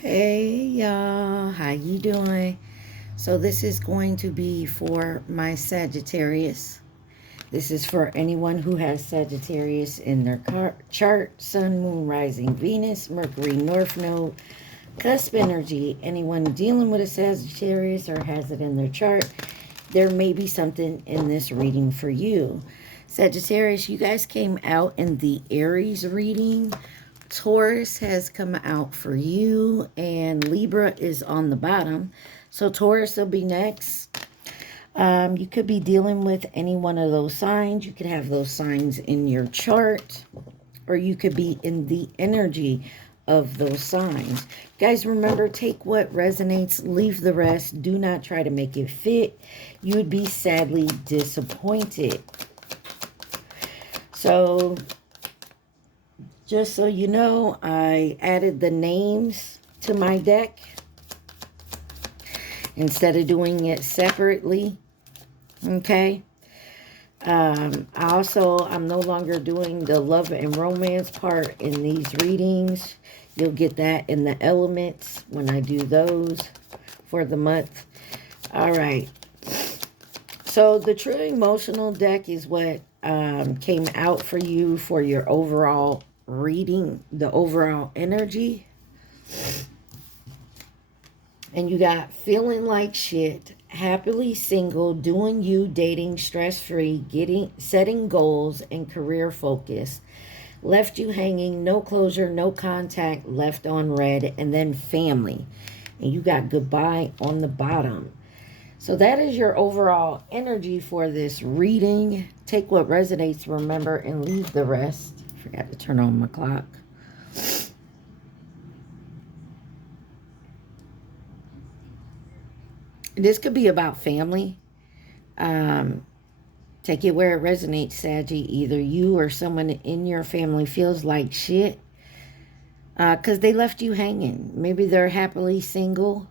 Hey y'all, how you doing? So this is going to be for my Sagittarius. This is for anyone who has Sagittarius in their chart, Sun, Moon, Rising, Venus, Mercury, North Node, cusp energy. Anyone dealing with a Sagittarius or has it in their chart, there may be something in this reading for you. Sagittarius, you guys came out in the Aries reading. Taurus has come out for you, and Libra is on the bottom. So Taurus will be next. You could be dealing with any one of those signs. You could have those signs in your chart, or you could be in the energy of those signs. Guys, remember, take what resonates, leave the rest. Do not try to make it fit. You would be sadly disappointed. So just so you know, I added the names to my deck instead of doing it separately. Okay. I'm no longer doing the love and romance part in these readings. You'll get that in the elements when I do those for the month. All right. So the true emotional deck is what came out for you for your overall reading, the overall energy. And you got feeling like shit, happily single, doing you, dating, stress-free, setting goals and career focus. Left you hanging, no closure, no contact, left on red, and then family. And you got goodbye on the bottom. So that is your overall energy for this reading. Take what resonates, remember, and leave the rest. Forgot to turn on my clock. This could be about family. Take it where it resonates, Saggy. Either you or someone in your family feels like shit because they left you hanging. Maybe they're happily single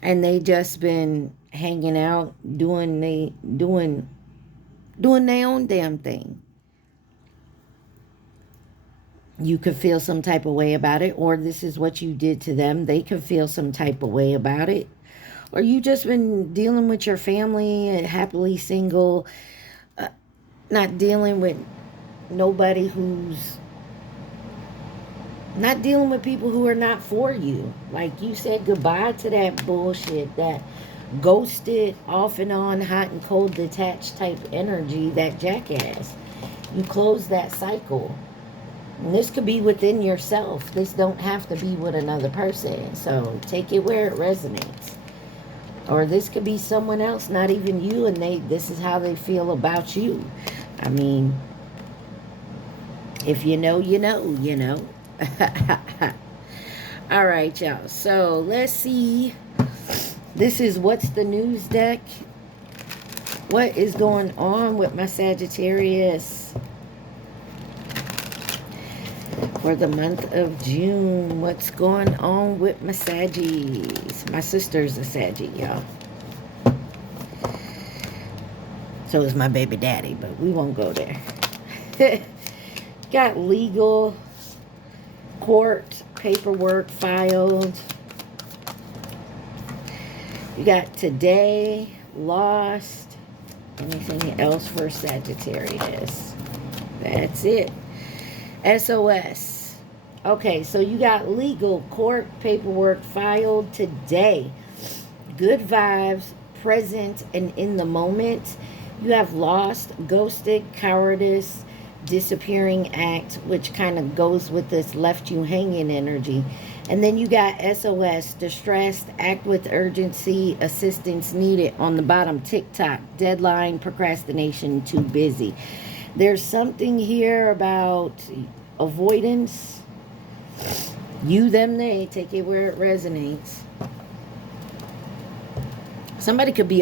and they just been hanging out doing their own damn thing. You could feel some type of way about it, or this is what you did to them. They could feel some type of way about it. Or you just been dealing with your family, happily single, not dealing with nobody not dealing with people who are not for you. Like you said goodbye to that bullshit, that ghosted, off and on, hot and cold, detached type energy, that jackass. You close that cycle. And this could be within yourself. This don't have to be with another person. So take it where it resonates. Or this could be someone else, not even you, and this is how they feel about you. I mean, if you know, you know, you know. All right, y'all. So let's see. This is What's the News deck. What is going on with my Sagittarius for the month of June? What's going on with my Saggies? My sister's a Saggy, y'all. So is my baby daddy, but we won't go there. Got legal, court, paperwork filed. You got today, lost. Anything else for Sagittarius? That's it. SOS. Okay, so you got legal, court, paperwork filed today. Good vibes, present and in the moment. You have lost, ghosted, cowardice, disappearing act, which kind of goes with this left you hanging energy. And then you got SOS, distressed, act with urgency, assistance needed on the bottom, TikTok, deadline, procrastination, too busy. There's something here about avoidance. You, them, they. Take it where it resonates. Somebody could be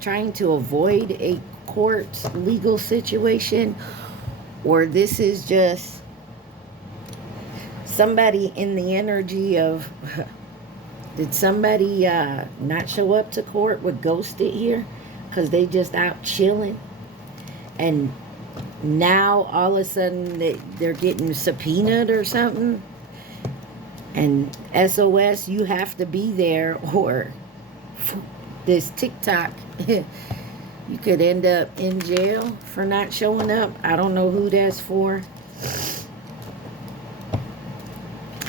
trying to avoid a court legal situation. Or this is just somebody in the energy of, did somebody not show up to court with ghosted here? Because they just out chilling. And now all of a sudden they're getting subpoenaed or something. And SOS, you have to be there, or this TikTok, you could end up in jail for not showing up. I don't know who that's for.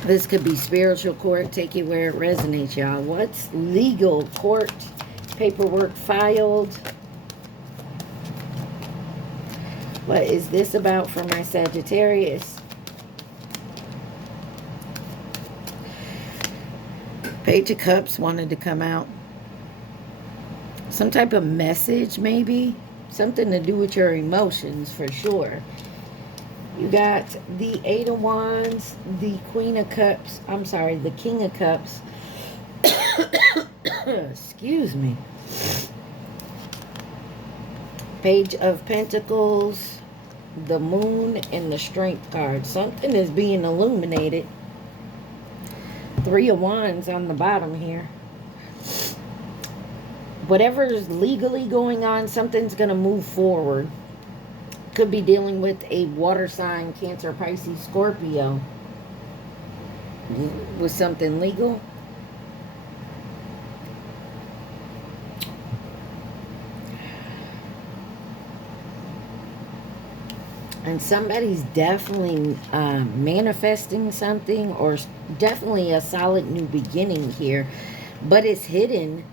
This could be spiritual court. Take it where it resonates, y'all. What's legal court? Paperwork filed. What is this about for my Sagittarius? Page of Cups wanted to come out. Some type of message, maybe. Something to do with your emotions, for sure. You got the Eight of Wands, the Queen of Cups. I'm sorry, the King of Cups. Excuse me. Page of Pentacles, the Moon, and the Strength card. Something is being illuminated. Three of Wands on the bottom here. Whatever's legally going on, something's going to move forward. Could be dealing with a water sign, Cancer, Pisces, Scorpio. With something legal. And somebody's definitely manifesting something, or definitely a solid new beginning here. But it's hidden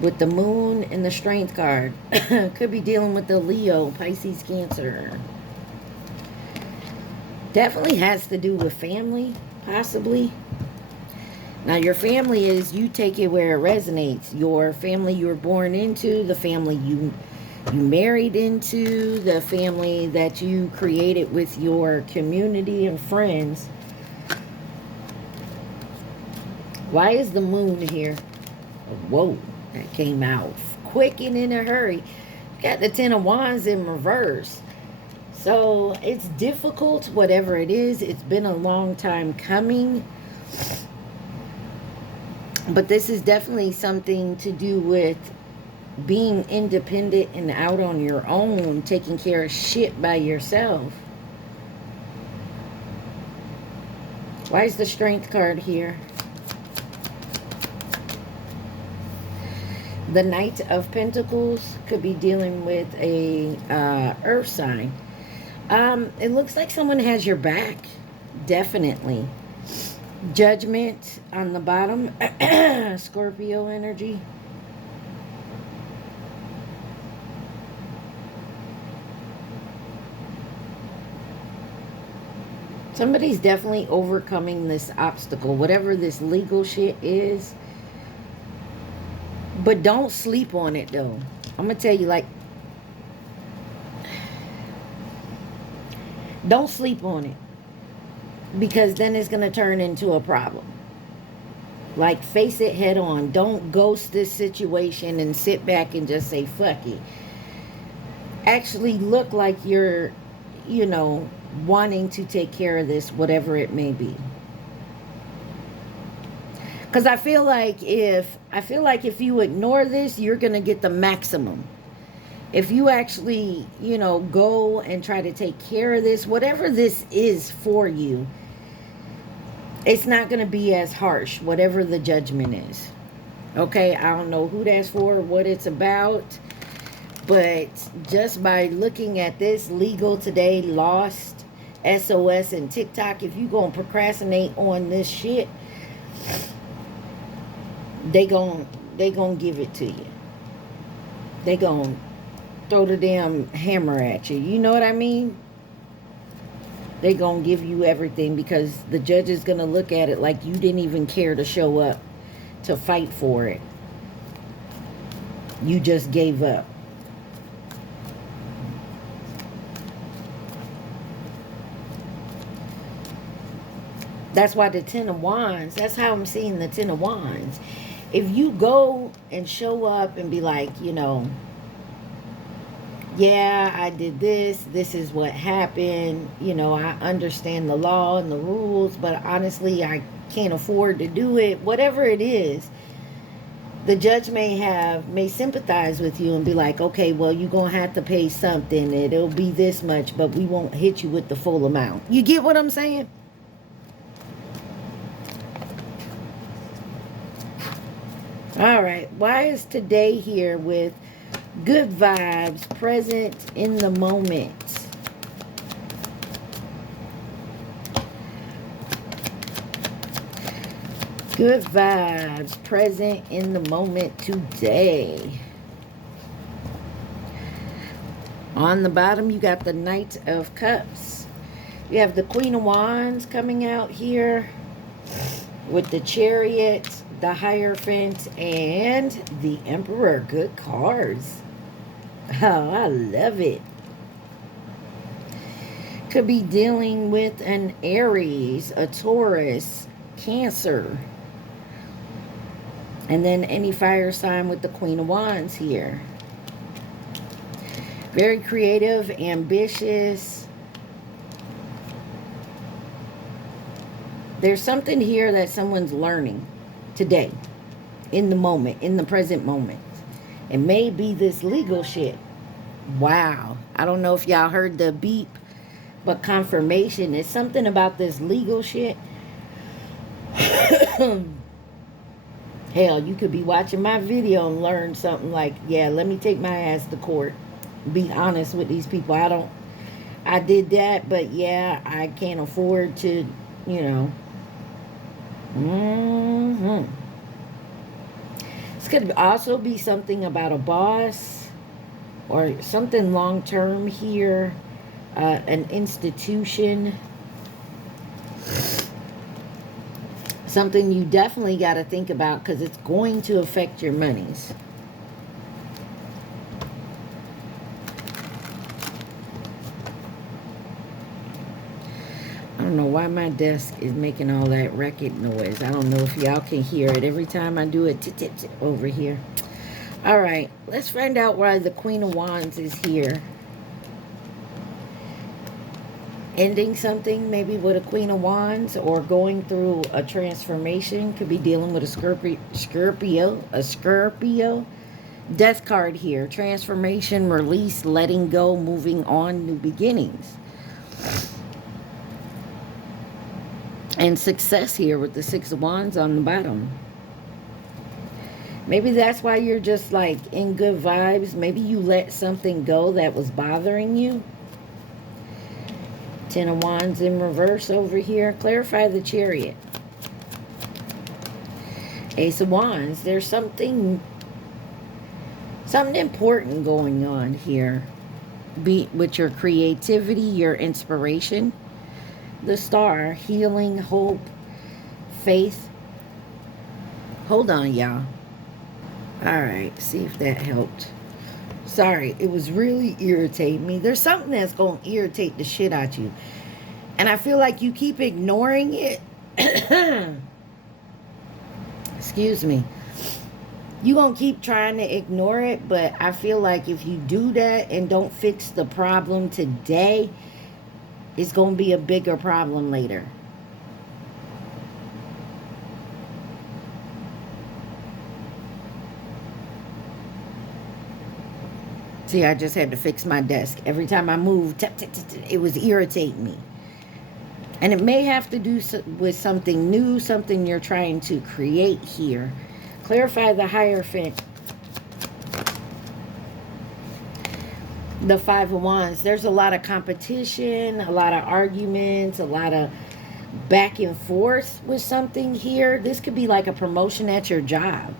with the Moon and the Strength card. Could be dealing with the Leo, Pisces, Cancer. Definitely has to do with family, possibly. Now, your family is, you take it where it resonates. Your family you were born into, the family you married into, the family that you created with your community and friends. Why is the Moon here? Whoa, that came out quick and in a hurry. Got the Ten of Wands in reverse. So it's difficult, whatever it is. It's been a long time coming. But this is definitely something to do with being independent and out on your own, taking care of shit by yourself. Why is the Strength card here? The Knight of Pentacles could be dealing with a earth sign. It looks like someone has your back. Definitely. Judgment on the bottom. Scorpio energy. Somebody's definitely overcoming this obstacle, whatever this legal shit is. But don't sleep on it, though. I'm going to tell you, like, don't sleep on it. Because then it's going to turn into a problem. Like, face it head on. Don't ghost this situation and sit back and just say, fuck it. Actually look like you're, you know, wanting to take care of this, whatever it may be. Because I feel like if you ignore this, you're going to get the maximum. If you actually, you know, go and try to take care of this, whatever this is for you, it's not going to be as harsh, whatever the judgment is. Okay, I don't know who that's for, what it's about. But just by looking at this, legal today, lost, SOS, and TikTok, if you going to procrastinate on this shit, they gon' give it to you. They gon' throw the damn hammer at you. You know what I mean? They gon' give you everything, because the judge is gonna look at it like you didn't even care to show up to fight for it. You just gave up. That's why the Ten of Wands, that's how I'm seeing the Ten of Wands. If you go and show up and be like, you know, yeah, I did this. This is what happened. You know, I understand the law and the rules, but honestly, I can't afford to do it. Whatever it is, the judge may sympathize with you and be like, okay, well, you're going to have to pay something. It'll be this much, but we won't hit you with the full amount. You get what I'm saying? Why is today here with good vibes, present in the moment? Good vibes, present in the moment today. On the bottom, you got the Knight of Cups. You have the Queen of Wands coming out here with the Chariot, the Hierophant, and the Emperor. Good cards. Oh, I love it. Could be dealing with an Aries, a Taurus, Cancer. And then any fire sign with the Queen of Wands here. Very creative, ambitious. There's something here that someone's learning today, in the moment, in the present moment. It may be this legal shit. Wow. I don't know if y'all heard the beep, but confirmation is something about this legal shit. Hell, you could be watching my video and learn something like, yeah, let me take my ass to court. Be honest with these people. I did that, but yeah, I can't afford to, you know. This could also be something about a boss or something long-term here. An institution. Something you definitely got to think about because it's going to affect your monies. I don't know why my desk is making all that racket noise. I don't know if y'all can hear it every time I do it over here. All right, let's find out why the Queen of Wands is here. Ending something, maybe with a Queen of Wands, or going through a transformation. Could be dealing with a Scorpio. Death card here. Transformation, release, letting go, moving on, new beginnings. And success here with the Six of Wands on the bottom. Maybe that's why you're just like in good vibes. Maybe you let something go that was bothering you. Ten of Wands in reverse over here. Clarify the Chariot. Ace of Wands. There's something important going on here. Be with your creativity, your inspiration. The Star. Healing, hope, faith. Hold on, y'all. Alright, see if that helped. Sorry, it was really irritating me. There's something that's going to irritate the shit out you. And I feel like you keep ignoring it. Excuse me. You're going to keep trying to ignore it. But I feel like if you do that and don't fix the problem today, it's going to be a bigger problem later. See, I just had to fix my desk. Every time I moved, it was irritating me. And it may have to do with something new, something you're trying to create here. Clarify the Hierophant. The Five of Wands. There's a lot of competition, a lot of arguments, a lot of back and forth with something here. This could be like a promotion at your job.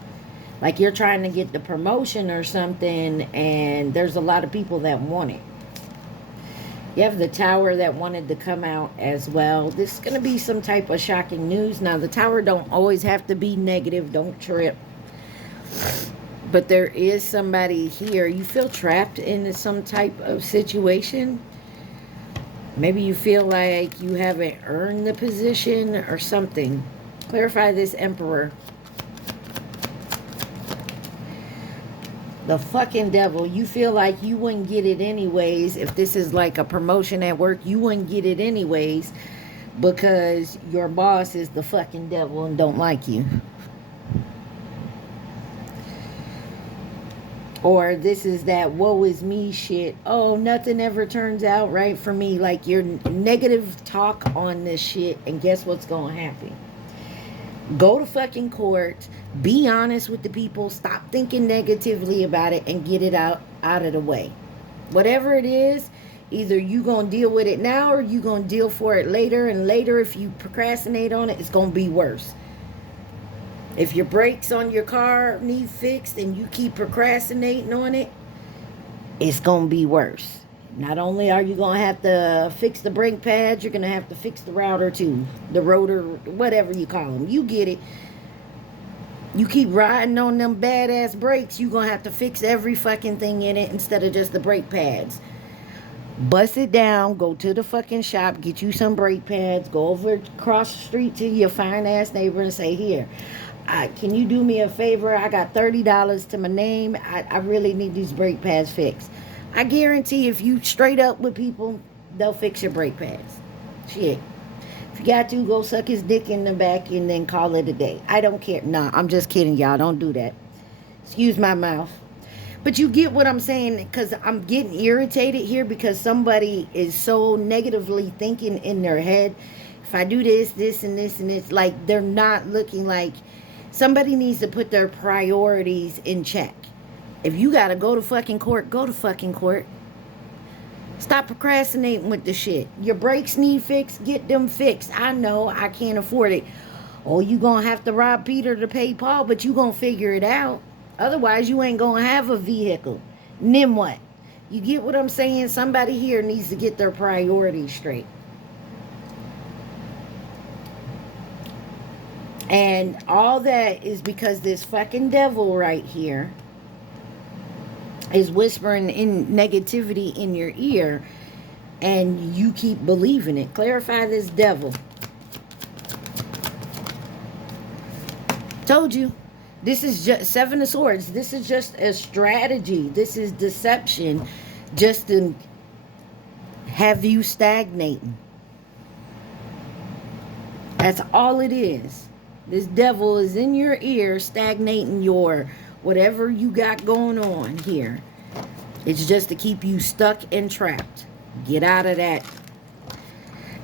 Like you're trying to get the promotion or something, and there's a lot of people that want it. You have the Tower that wanted to come out as well. This is going to be some type of shocking news. Now, the Tower don't always have to be negative. Don't trip. But there is somebody here. You feel trapped in some type of situation. Maybe you feel like you haven't earned the position or something. Clarify this Emperor. The fucking devil. You feel like you wouldn't get it anyways. If this is like a promotion at work, you wouldn't get it anyways because your boss is the fucking devil and don't like you. Or this is that woe is me shit. Oh, nothing ever turns out right for me. Like your negative talk on this shit, and guess what's going to happen? Go to fucking court. Be honest with the people. Stop thinking negatively about it and get it out of the way. Whatever it is, either you gonna deal with it now or you gonna deal for it later. And later, if you procrastinate on it, it's gonna be worse. If your brakes on your car need fixed and you keep procrastinating on it, it's gonna be worse. Not only are you gonna have to fix the brake pads, you're gonna have to fix the router too, the rotor, whatever you call them. You get it. You keep riding on them badass brakes, you're gonna have to fix every fucking thing in it instead of just the brake pads. Bust it down, go to the fucking shop, get you some brake pads, go over across the street to your fine ass neighbor and say, here, can you do me a favor? I got $30 to my name. I really need these brake pads fixed. I guarantee if you straight up with people, they'll fix your brake pads. Shit. If you got to, go suck his dick in the back and then call it a day. I don't care. Nah, I'm just kidding, y'all. Don't do that. Excuse my mouth. But you get what I'm saying, because I'm getting irritated here because somebody is so negatively thinking in their head. If I do this, this, and this, and this, like they're not looking like somebody needs to put their priorities in check. If you got to go to fucking court, go to fucking court. Stop procrastinating with the shit. Your brakes need fixed, get them fixed. I know I can't afford it. Oh, you going to have to rob Peter to pay Paul, but you going to figure it out. Otherwise, you ain't going to have a vehicle. And then what? You get what I'm saying? Somebody here needs to get their priorities straight. And all that is because this fucking devil right here is whispering in negativity in your ear, and you keep believing it. Clarify this devil. Told you. This is just Seven of Swords. This is just a strategy. This is deception just to have you stagnating. That's all it is. This devil is in your ear stagnating your whatever you got going on here. It's just to keep you stuck and trapped. Get out of that.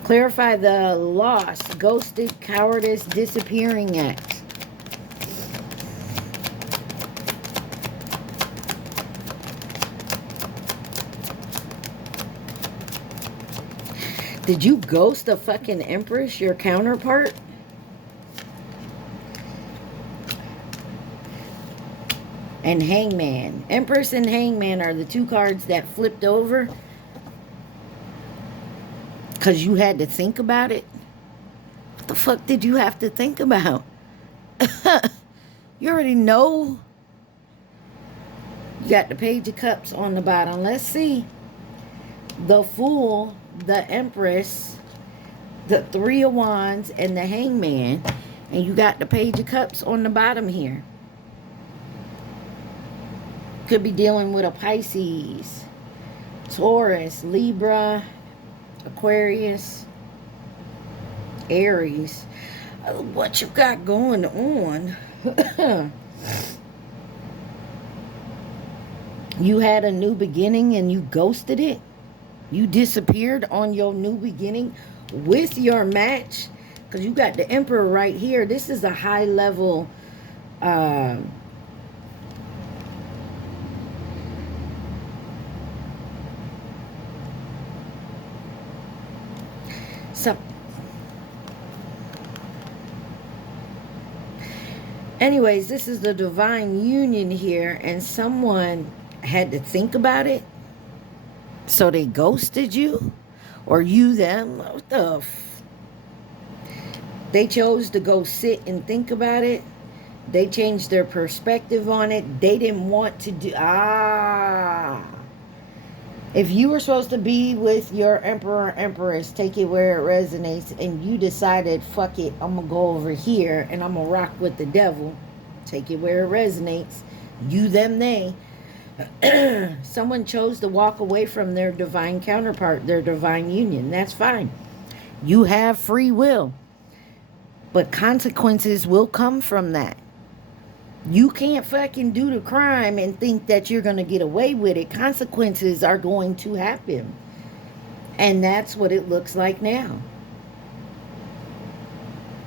Clarify the lost, ghosted, cowardice, disappearing act. Did you ghost a fucking empress, your counterpart? And hangman. Empress and hangman are the two cards that flipped over because you had to think about it. What the fuck did you have to think about? You already know. You got the Page of Cups on the bottom. Let's see. The Fool, the Empress, the Three of Wands, and the Hangman. And you got the Page of Cups on the bottom here. Could be dealing with a Pisces, Taurus, Libra, Aquarius, Aries. What you got going on? You had a new beginning and you ghosted it. You disappeared on your new beginning with your match. Because you got the Emperor right here. This is a high level so anyways, this is the divine union here, and someone had to think about it, so they ghosted you, or you them. What the they chose to go sit and think about it. They changed their perspective on it. They didn't want to do if you were supposed to be with your emperor or empress, take it where it resonates, and you decided, fuck it, I'm gonna go over here and I'm gonna rock with the devil, take it where it resonates. You, them, they. Someone chose to walk away from their divine counterpart, their divine union. That's fine. You have free will. But consequences will come from that. You can't fucking do the crime and think that you're going to get away with it. Consequences are going to happen. And that's what it looks like now.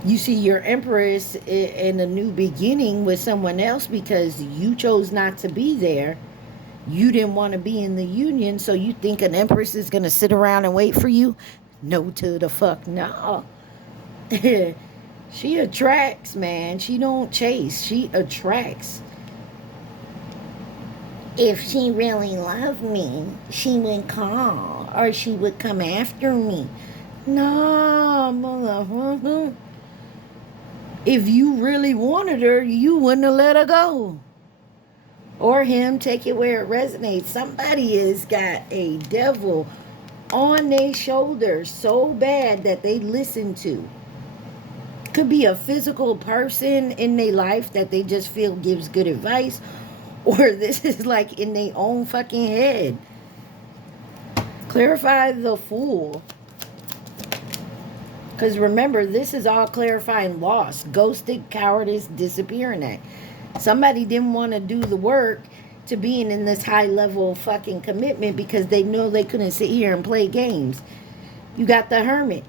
You see your empress in a new beginning with someone else because you chose not to be there. You didn't want to be in the union, so you think an empress is going to sit around and wait for you? No, to the fuck no. She attracts, man. She don't chase. She attracts. If she really loved me, she would call or she would come after me. No, motherfucker. If you really wanted her, you wouldn't have let her go. Or him, take it where it resonates. Somebody has got a devil on their shoulders so bad that they listen to. Could be a physical person in their life that they just feel gives good advice, or this is like in their own fucking head. Clarify the Fool. Because remember, this is all clarifying loss, ghosted, cowardice, disappearing act. Somebody didn't want to do the work to being in this high level fucking commitment because they know they couldn't sit here and play games. You got the Hermit.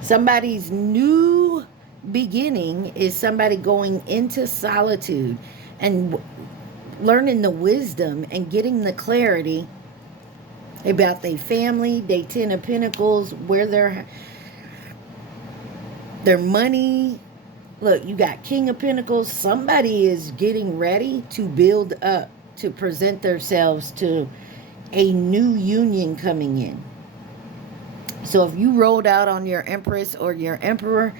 Somebody's new beginning is somebody going into solitude and learning the wisdom and getting the clarity about their family, their Ten of Pentacles, where their money. Look, you got King of Pentacles. Somebody is getting ready to build up, to present themselves to a new union coming in. So if you rolled out on your Empress or your Emperor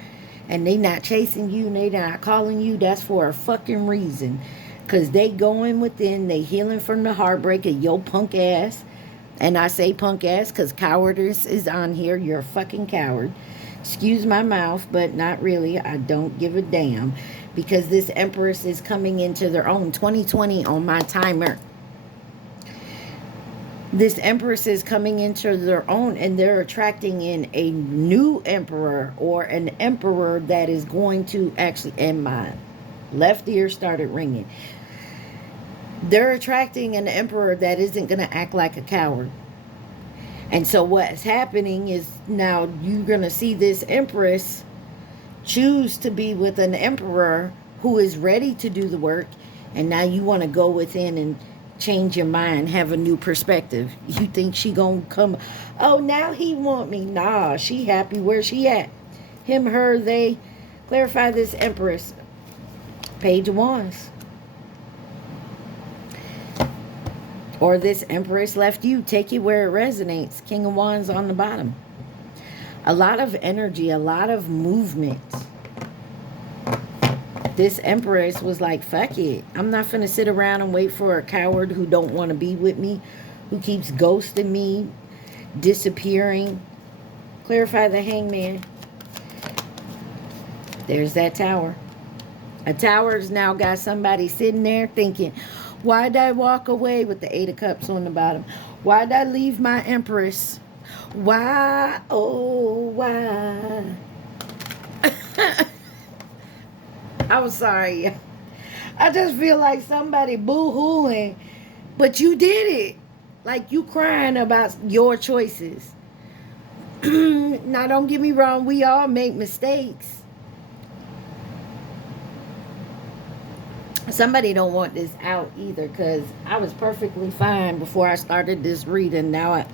and they not chasing you and they not calling you, that's for a fucking reason. Because they going within, they healing from the heartbreak of your punk ass. And I say punk ass because cowardice is on here. You're a fucking coward. Excuse my mouth, but not really. I don't give a damn. Because this Empress is coming into their own. 2020 on my timer. This Empress is coming into their own, and they're attracting in a new emperor or an emperor that is going to actually, and my left ear started ringing. They're attracting an emperor that isn't going to act like a coward. And so what's happening is now you're going to see this Empress choose to be with an emperor who is ready to do the work. And now you want to go within and change your mind, have a new perspective. You think she going to come, oh, now he want me. Nah, she happy where she at. Him, her, they. Clarify this Empress. Page of Wands. Or this Empress left you. Take it where it resonates. King of Wands on the bottom. A lot of energy, a lot of movement. This Empress was like, fuck it. I'm not finna sit around and wait for a coward who don't want to be with me, who keeps ghosting me, disappearing. Clarify the Hangman. There's that Tower. A tower's now got somebody sitting there thinking, why'd I walk away with the Eight of Cups on the bottom? Why'd I leave my Empress? Why? Oh, why? I'm sorry. I just feel like somebody boo-hooing, but you did it. Like you crying about your choices. Now, don't get me wrong. We all make mistakes. Somebody don't want this out either because I was perfectly fine before I started this reading. Now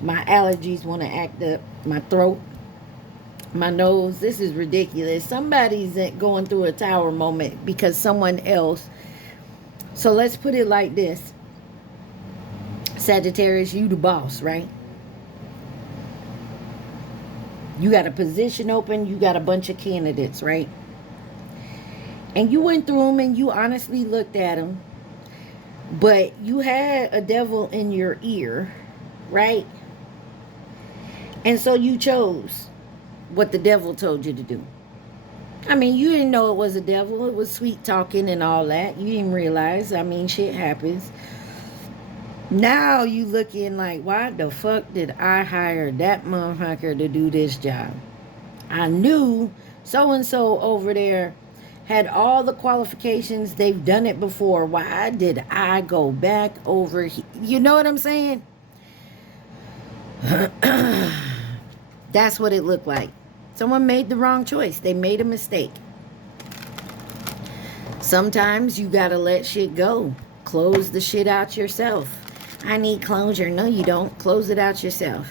my allergies want to act up. My throat, my nose. This is ridiculous. Somebody's going through a tower moment because someone else. So let's put it like this. Sagittarius, you the boss, right? You got a position open. You got a bunch of candidates, right? And you went through them and you honestly looked at them. But you had a devil in your ear, right? And so you chose what the devil told you to do. I mean, you didn't know it was a devil. It was sweet talking and all that. You didn't realize. I mean, shit happens. Now you looking like, why the fuck did I hire that motherfucker to do this job? I knew so-and-so over there had all the qualifications. They've done it before. Why did I go back over here? You know what I'm saying? That's what it looked like. Someone made the wrong choice. They made a mistake. Sometimes you gotta let shit go. Close the shit out yourself. I need closure. No, you don't. Close it out yourself.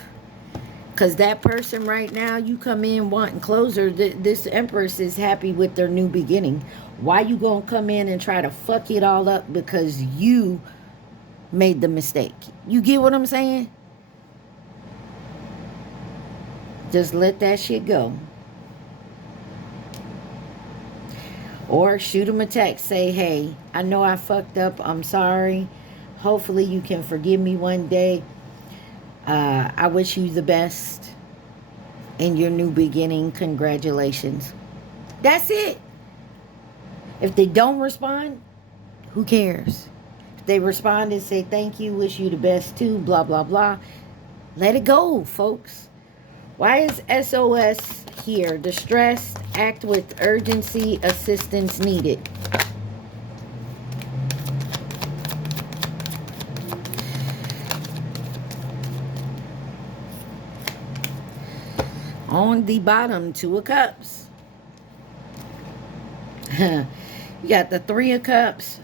Because that person right now, you come in wanting closure. This Empress is happy with their new beginning. Why you gonna come in and try to fuck it all up because you made the mistake? You get what I'm saying? Just let that shit go. Or shoot them a text. Say, hey, I know I fucked up. I'm sorry. Hopefully you can forgive me one day. I wish you the best in your new beginning. Congratulations. That's it. If they don't respond, who cares? If they respond and say thank you, wish you the best too, blah, blah, blah. Let it go, folks. Why is SOS here? Distressed, act with urgency, assistance needed. On the bottom, 2 of Cups. You got the 3 of Cups,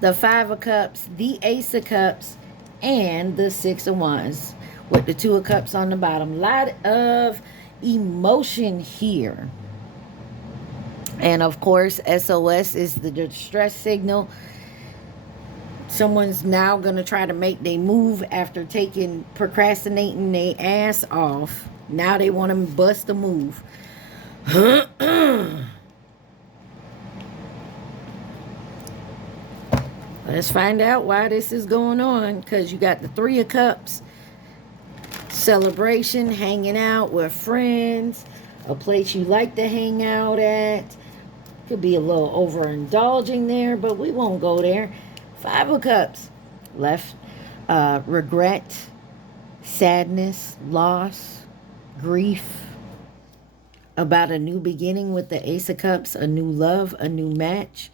the 5 of Cups, the Ace of Cups, and the 6 of Wands with the 2 of Cups on the bottom. Lot of emotion here. And of course, SOS is the distress signal. Someone's now going to try to make their move after procrastinating their ass off. Now they want to bust a move. Let's find out why this is going on. Because you got the 3 of Cups. Celebration, hanging out with friends. A place you like to hang out at. Could be a little overindulging there, but we won't go there. 5 of Cups. Left. Regret. Sadness. Loss. Grief. About a new beginning with the Ace of Cups. A new love. A new match.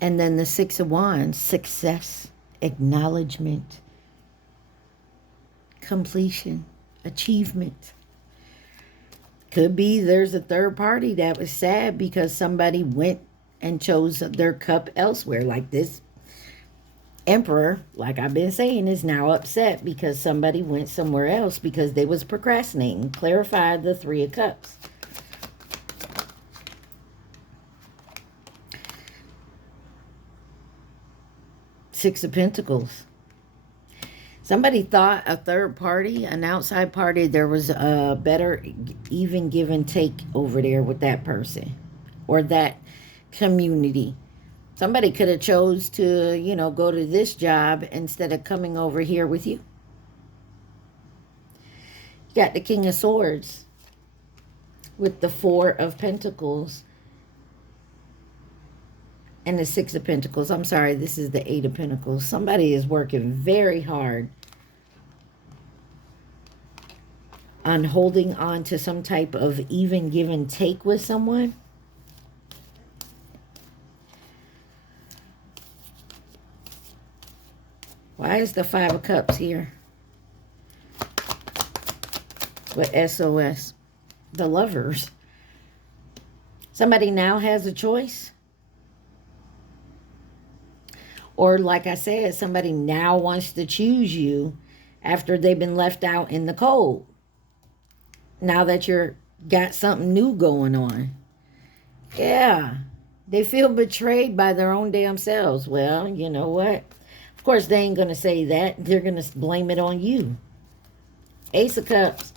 And then the 6 of Wands. Success. Acknowledgement. Completion. Achievement. Could be there's a third party that was sad because somebody went and chose their cup elsewhere. Like this Emperor, like I've been saying, is now upset because somebody went somewhere else because they was procrastinating. Clarify the 3 of Cups. Six of Pentacles. Somebody thought a third party, an outside party, there was a better even give and take over there with that person or that community. Somebody could have chose to, you know, go to this job instead of coming over here with you. You got the King of Swords with the 4 of Pentacles and the 6 of Pentacles. I'm sorry, this is the 8 of Pentacles. Somebody is working very hard on holding on to some type of even give and take with someone. Why is the 5 of Cups here with SOS? The Lovers. Somebody now has a choice. Or like I said, somebody now wants to choose you after they've been left out in the cold. Now that you're got something new going on. Yeah. They feel betrayed by their own damn selves. Well, you know what? Of course, they ain't going to say that. They're going to blame it on you. Ace of Cups.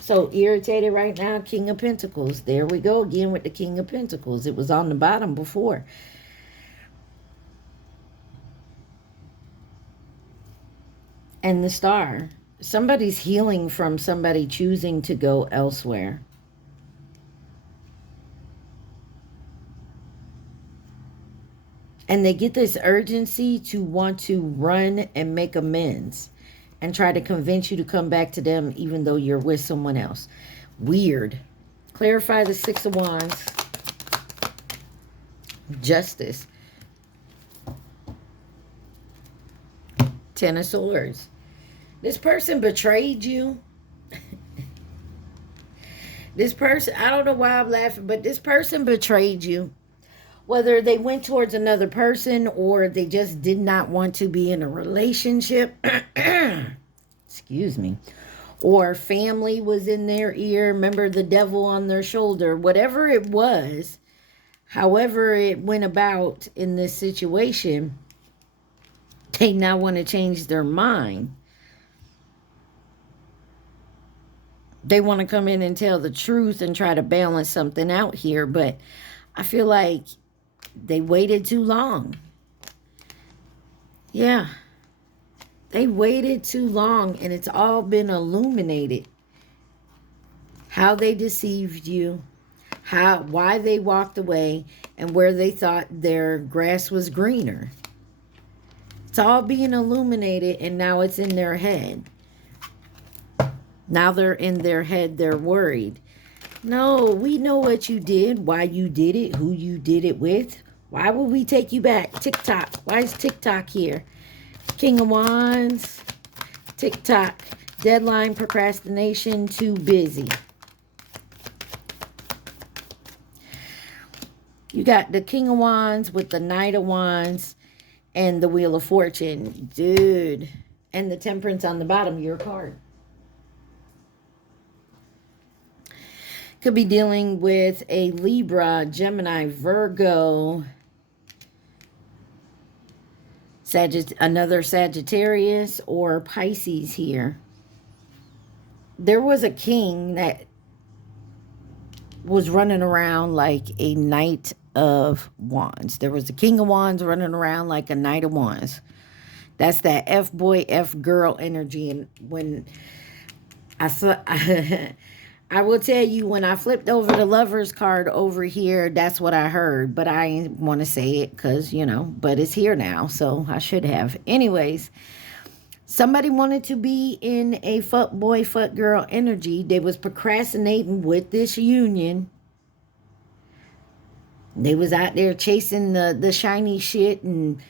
So irritated right now. King of Pentacles. There we go again with the King of Pentacles. It was on the bottom before. And the Star. Somebody's healing from somebody choosing to go elsewhere. And they get this urgency to want to run and make amends and try to convince you to come back to them even though you're with someone else. Weird. Clarify the 6 of Wands. Justice. 10 of Swords. This person betrayed you. This person, I don't know why I'm laughing, but this person betrayed you. Whether they went towards another person or they just did not want to be in a relationship. Excuse me. Or family was in their ear. Remember the devil on their shoulder. Whatever it was, however it went about in this situation, they now want to change their mind. They want to come in and tell the truth and try to balance something out here. But I feel like they waited too long. Yeah. They waited too long, and it's all been illuminated. How they deceived you, why they walked away, and where they thought their grass was greener. It's all being illuminated, and now it's in their head. Now they're in their head, they're worried. No, we know what you did, why you did it, who you did it with. Why would we take you back? TikTok. Why is TikTok here? King of Wands. TikTok. Deadline, procrastination, too busy. You got the King of Wands with the Knight of Wands and the Wheel of Fortune. Dude. And the Temperance on the bottom of your card. Could be dealing with a Libra, Gemini, Virgo, another Sagittarius, or Pisces here. There was a king that was running around like a Knight of Wands. There was a King of Wands running around like a Knight of Wands. That's that F-boy, F-girl energy. And when I saw... I will tell you, when I flipped over the Lover's card over here, that's what I heard. But I didn't want to say it because, you know, but it's here now. So I should have. Anyways, somebody wanted to be in a fuck boy, fuck girl energy. They was procrastinating with this union. They was out there chasing the shiny shit and,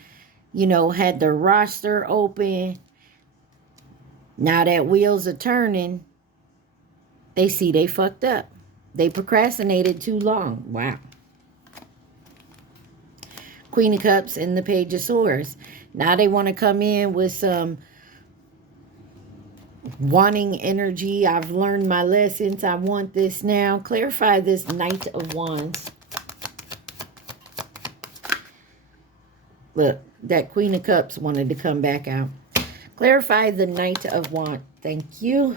you know, had their roster open. Now that wheels are turning, they see they fucked up. They procrastinated too long. Wow. Queen of Cups and the Page of Swords. Now they want to come in with some wanting energy. I've learned my lessons. I want this now. Clarify this Knight of Wands. Look, that Queen of Cups wanted to come back out. Clarify the Knight of Wands. Thank you.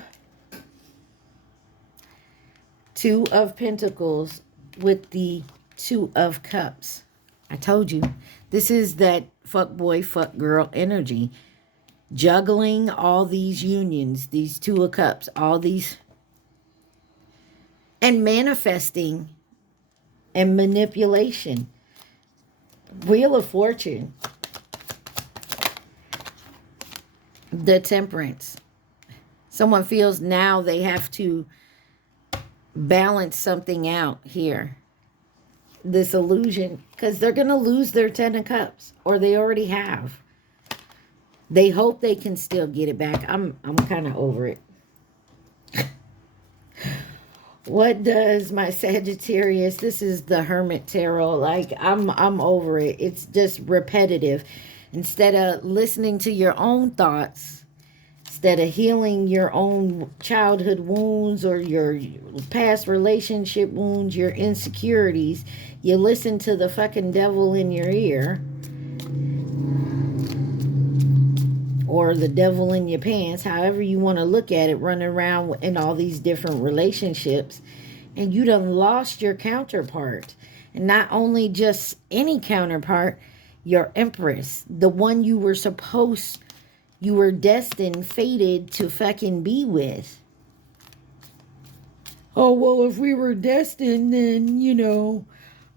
Two of Pentacles with the Two of Cups. I told you, this is that fuck boy, fuck girl energy. Juggling all these unions, these Two of Cups, all these. And manifesting and manipulation. Wheel of Fortune. The Temperance. Someone feels now they have to balance something out here. This illusion, because they're going to lose their Ten of Cups, or they already have. They hope they can still get it back. I'm kind of over it. What does my Sagittarius? This is the Hermit Tarot. Like, I'm over it. It's just repetitive. Instead of listening to your own thoughts, instead of healing your own childhood wounds or your past relationship wounds, your insecurities, you listen to the fucking devil in your ear. Or the devil in your pants, however you want to look at it, running around in all these different relationships. And you done lost your counterpart. And not only just any counterpart, your Empress. The one you were destined, fated to fucking be with. Oh, well, if we were destined, then, you know,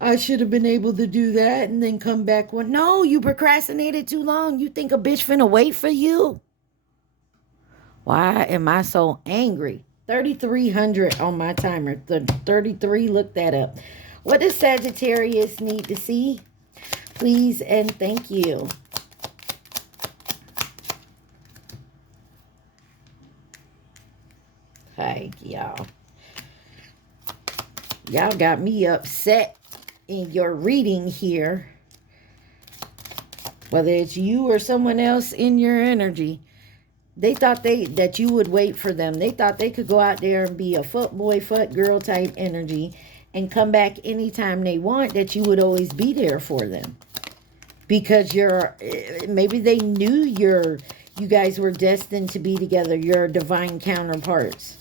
I should have been able to do that and then come back. No, you procrastinated too long. You think a bitch finna wait for you? Why am I so angry? 3,300 on my timer. 33, look that up. What does Sagittarius need to see? Please and thank you. Hey, y'all. Y'all got me upset in your reading here. Whether it's you or someone else in your energy. They thought that you would wait for them. They thought they could go out there and be a fuck boy, fuck girl type energy and come back anytime they want, that you would always be there for them. Because maybe they knew you guys were destined to be together. You're divine counterparts.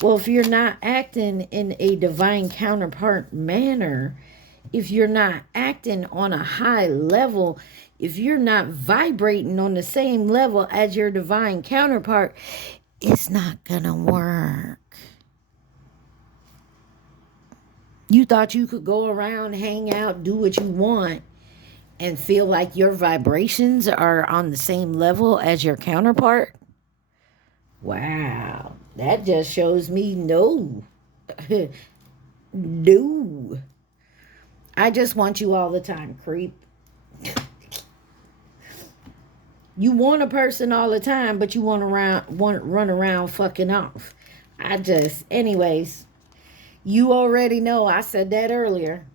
Well, if you're not acting in a divine counterpart manner, if you're not acting on a high level, if you're not vibrating on the same level as your divine counterpart, it's not gonna work. You thought you could go around, hang out, do what you want, and feel like your vibrations are on the same level as your counterpart? Wow. That just shows me no. No. I just want you all the time, creep. You want a person all the time, but you want to run around fucking off. Anyways, you already know. I said that earlier.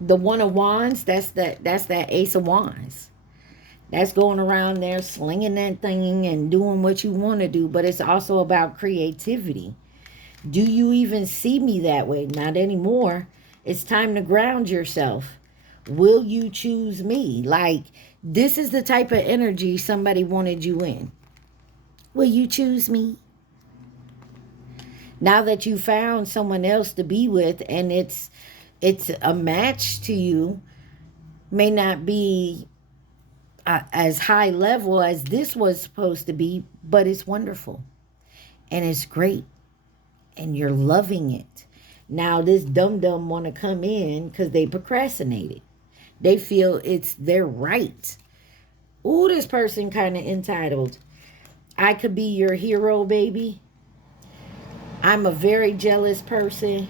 The One of Wands, that's that Ace of Wands. That's going around there slinging that thing and doing what you want to do, but it's also about creativity. Do you even see me that way? Not anymore. It's time to ground yourself. Will you choose me? Like, this is the type of energy somebody wanted you in. Will you choose me? Now that you found someone else to be with and it's a match to you, may not be as high level as this was supposed to be, but it's wonderful and it's great and you're loving it. Now this dum-dum want to come in because they procrastinated. They feel it's their right. Ooh, this person kind of entitled. I could be your hero, baby. I'm a very jealous person.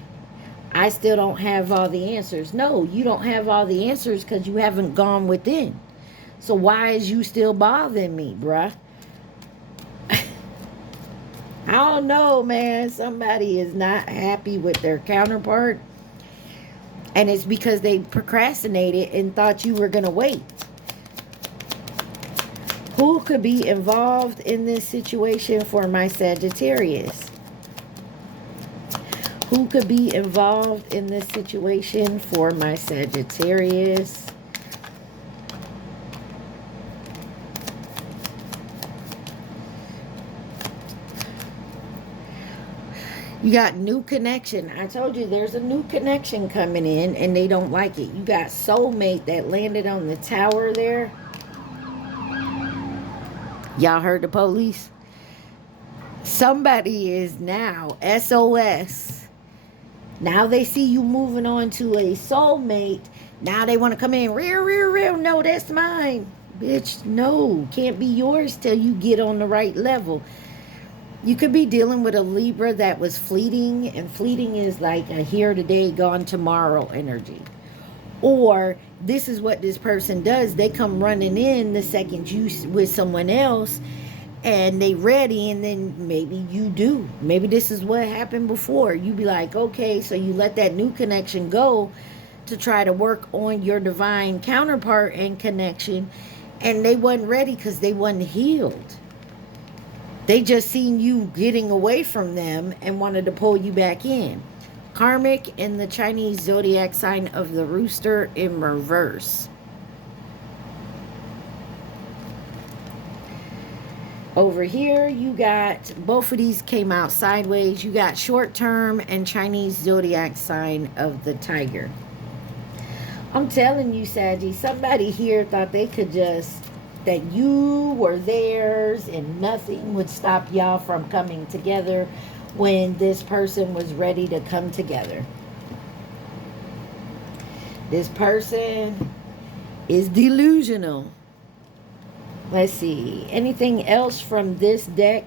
I still don't have all the answers. No, you don't have all the answers because you haven't gone within. So why is you still bothering me, bruh? I don't know, man. Somebody is not happy with their counterpart. And it's because they procrastinated and thought you were going to wait. Who could be involved in this situation for my Sagittarius? Who could be involved in this situation for my Sagittarius? You got new connection. I told you there's a new connection coming in and they don't like it. You got soulmate that landed on the tower there. Y'all heard the police? Somebody is now SOS. Now they see you moving on to a soulmate. Now they want to come in. Real. No, that's mine. Bitch, no. Can't be yours till you get on the right level. You could be dealing with a Libra that was fleeting, and fleeting is like a here today, gone tomorrow energy. Or this is what this person does. They come running in the second you with someone else and they ready, and then maybe you do. Maybe this is what happened before. You be like, okay, so you let that new connection go to try to work on your divine counterpart and connection, and they wasn't ready because they wasn't healed. They just seen you getting away from them and wanted to pull you back in. Karmic in the Chinese zodiac sign of the rooster in reverse. Over here, you got, both of these came out sideways. You got short term and Chinese zodiac sign of the tiger. I'm telling you, Saggy, somebody here thought they could just, that you were theirs and nothing would stop y'all from coming together when this person was ready to come together. This person is delusional. Let's see. Anything else from this deck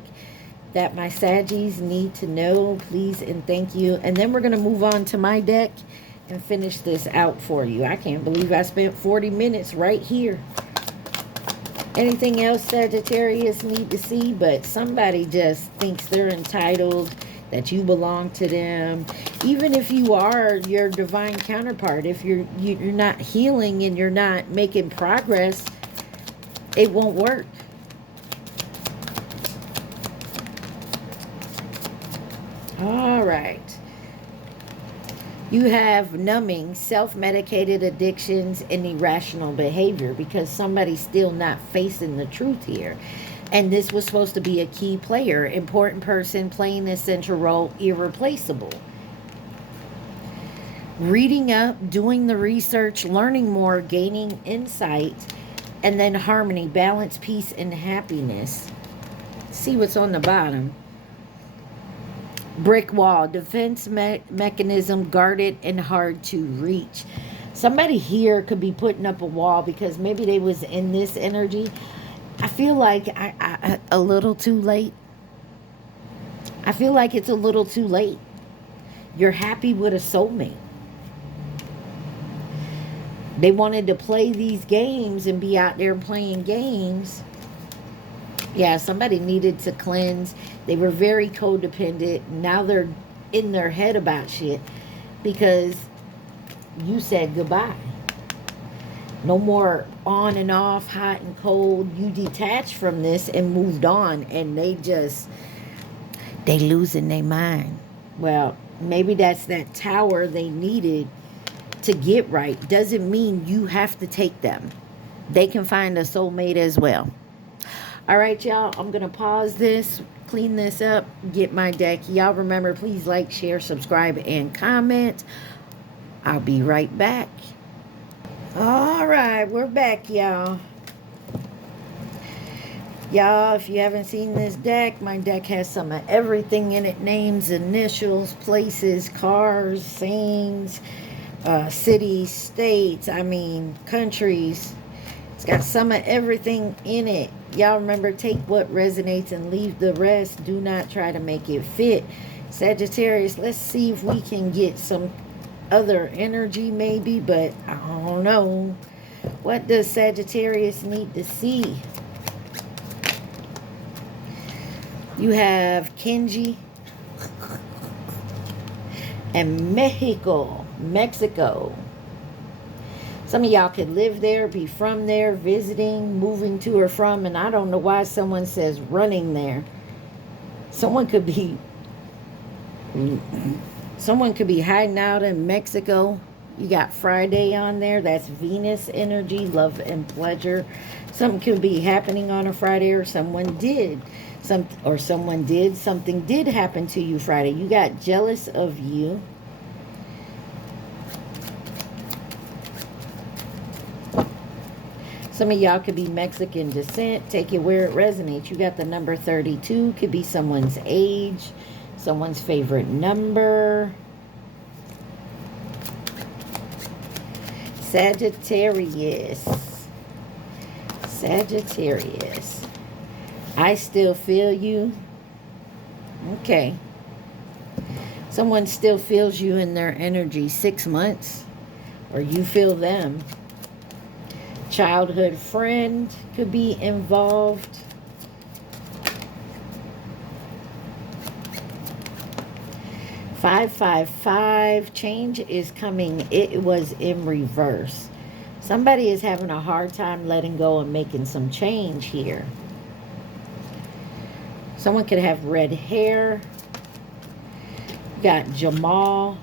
that my Saggies need to know? Please and thank you. And then we're going to move on to my deck and finish this out for you. I can't believe I spent 40 minutes right here. Anything else Sagittarius need to see? But somebody just thinks they're entitled, that you belong to them. Even if you are your divine counterpart, if you're not healing and you're not making progress, it won't work. All right. You have numbing, self-medicated addictions, and irrational behavior because somebody's still not facing the truth here. And this was supposed to be a key player, important person playing this central role, irreplaceable. Reading up, doing the research, learning more, gaining insight, and then harmony, balance, peace, and happiness. See what's on the bottom. Brick wall, defense mechanism, guarded and hard to reach. Somebody here could be putting up a wall because maybe they was in this energy. I feel like I a little too late. I feel like it's a little too late. You're happy with a soulmate. They wanted to play these games and be out there playing games. Yeah, somebody needed to cleanse. They were very codependent. Now they're in their head about shit because you said goodbye. No more on and off, hot and cold. You detached from this and moved on, and they losing their mind. Well, maybe that's that tower they needed to get right. Doesn't mean you have to take them. They can find a soulmate as well. All right, y'all, I'm going to pause this, clean this up, get my deck. Y'all remember, please like, share, subscribe, and comment. I'll be right back. All right, we're back, y'all. Y'all, if you haven't seen this deck, my deck has some of everything in it. Names, initials, places, cars, things, cities, states, countries. It's got some of everything in it. Y'all remember, take what resonates and leave the rest. Do not try to make it fit. Sagittarius, let's see if we can get some other energy maybe, but I don't know. What does Sagittarius need to see? You have Kenji and Mexico. Some of y'all could live there, be from there, visiting, moving to or from, and I don't know why someone says running there. Someone could be hiding out in Mexico. You got Friday on there. That's Venus energy, love and pleasure. Something could be happening on a Friday, or someone did. Something did happen to you Friday. You got jealous of you. Some of y'all could be Mexican descent. Take it where it resonates. You got the number 32. Could be someone's age, someone's favorite number. Sagittarius. I still feel you. Okay. Someone still feels you in their energy. 6 months. Or you feel them. Childhood friend could be involved. $555. Change is coming. It was in reverse. Somebody is having a hard time letting go and making some change here. Someone could have red hair. You got Jamal.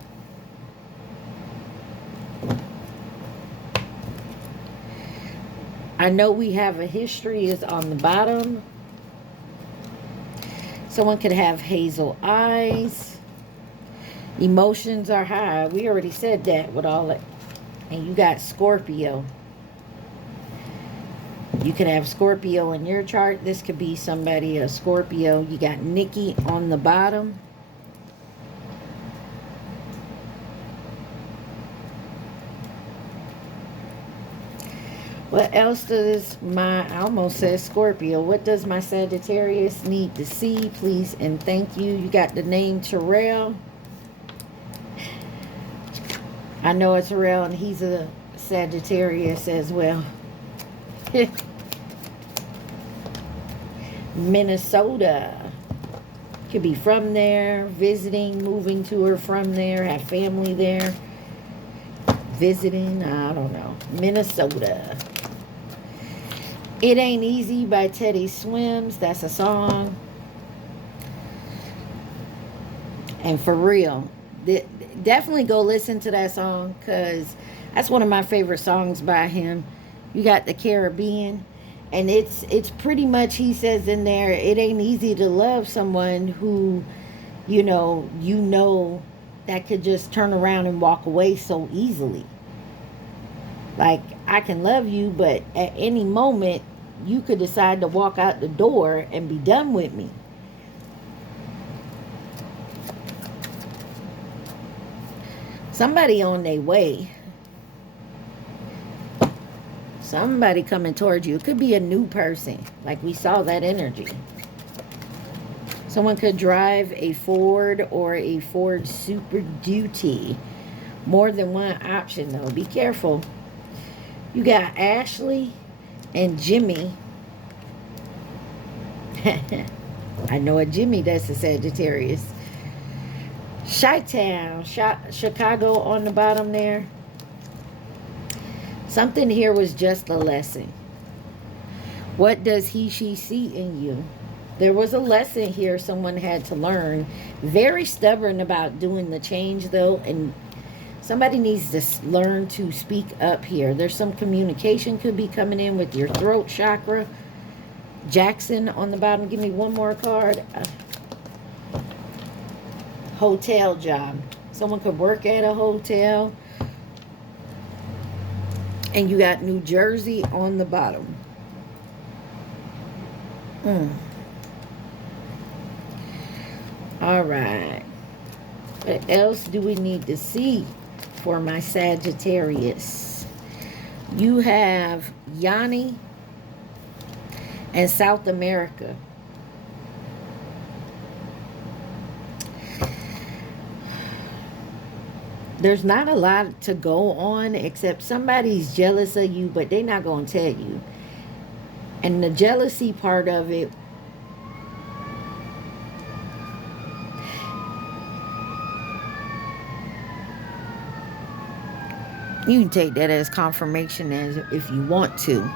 I know we have a history is on the bottom. Someone could have hazel eyes. Emotions are high. We already said that with all that. And you got Scorpio. You could have Scorpio in your chart. This could be somebody, a Scorpio. You got Nikki on the bottom. What else does I almost said Scorpio. What does my Sagittarius need to see, please and thank you? You got the name Terrell. I know it's Terrell and he's a Sagittarius as well. Minnesota. Could be from there, visiting, moving to or from there, have family there. Visiting, I don't know. Minnesota. It Ain't Easy by Teddy Swims. That's a song. And for real, definitely go listen to that song, because that's one of my favorite songs by him. You got the Caribbean, and it's pretty much, he says in there, it ain't easy to love someone who you know that could just turn around and walk away so easily. Like, I can love you, but at any moment you could decide to walk out the door and be done with me. Somebody on their way. Somebody coming towards you. It could be a new person. Like, we saw that energy. Someone could drive a Ford or a Ford Super Duty. More than one option, though. Be careful. You got Ashley and Jimmy. I know a Jimmy that's a Sagittarius. Chi-Town, Chicago on the bottom there. Something here was just a lesson. What does he, she see in you? There was a lesson here someone had to learn. Very stubborn about doing the change, though, and somebody needs to learn to speak up here. There's some communication could be coming in with your throat chakra. Jackson on the bottom. Give me one more card. Hotel job. Someone could work at a hotel. And you got New Jersey on the bottom. All right. What else do we need to see for my Sagittarius? You have Yanni and South America. There's not a lot to go on, except somebody's jealous of you, but they're not going to tell you. And the jealousy part of it, you can take that as confirmation as if you want to.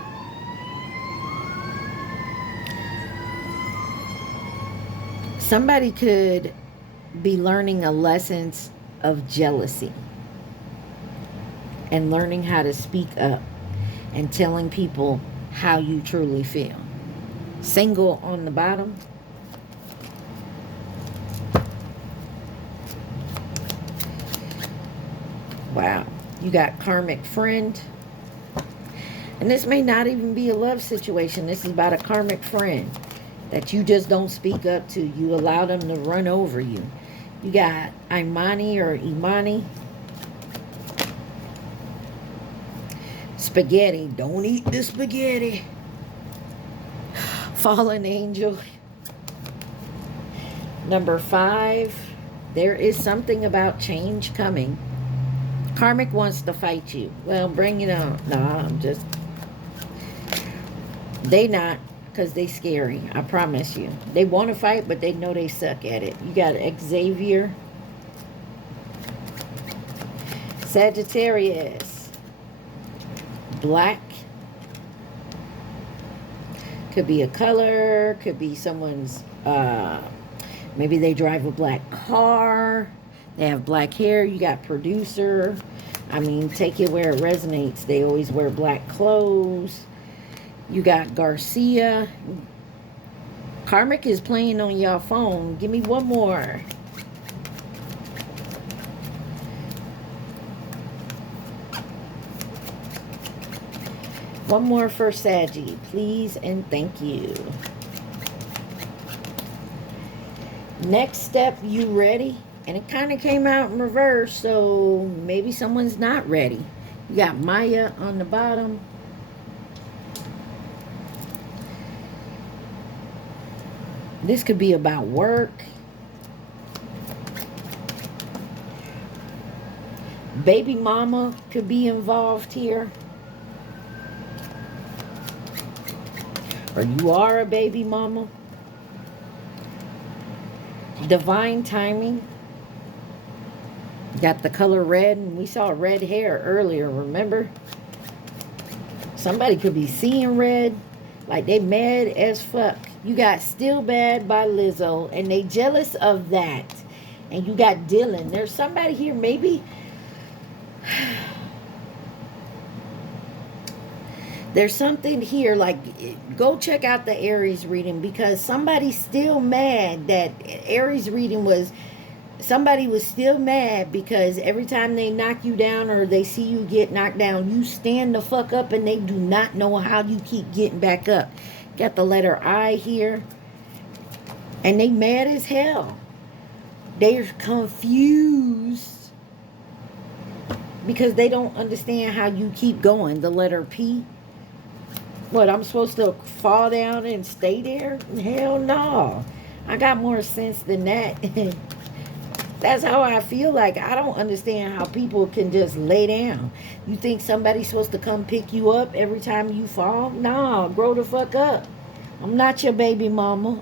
Somebody could be learning a lesson of jealousy and learning how to speak up and telling people how you truly feel. Single on the bottom. Wow. You got karmic friend. And this may not even be a love situation. This is about a karmic friend that you just don't speak up to. You allow them to run over you. You got Imani or Imani. Spaghetti. Don't eat the spaghetti. Fallen angel. Number 5. There is something about change coming. Karmic wants to fight you. Well, bring it on. Nah, I'm just... They not, because they scary. I promise you. They want to fight, but they know they suck at it. You got Xavier. Sagittarius. Black. Could be a color. Could be someone's... maybe they drive a black car. They have black hair. You got producer. I mean, take it where it resonates. They always wear black clothes. You got Garcia. Karmic is playing on your phone. Give me one more. One more for Saggy, please and thank you. Next step, you ready? And it kind of came out in reverse, so maybe someone's not ready. You got Maya on the bottom. This could be about work. Baby mama could be involved here. Or you are a baby mama. Divine timing. Got the color red, and we saw red hair earlier, remember? Somebody could be seeing red, like they mad as fuck. You got Still Bad by Lizzo, and they jealous of that. And you got Dylan. There's somebody here, maybe. There's something here, like, go check out the Aries reading, because somebody's still mad that Aries reading was, somebody was still mad because every time they knock you down or they see you get knocked down, you stand the fuck up and they do not know how you keep getting back up. Got the letter I here. And they mad as hell. They're confused because they don't understand how you keep going. The letter P. What, I'm supposed to fall down and stay there? Hell no. I got more sense than that. That's how I feel. Like, I don't understand how people can just lay down. You think somebody's supposed to come pick you up every time you fall? Nah, grow the fuck up. I'm not your baby mama.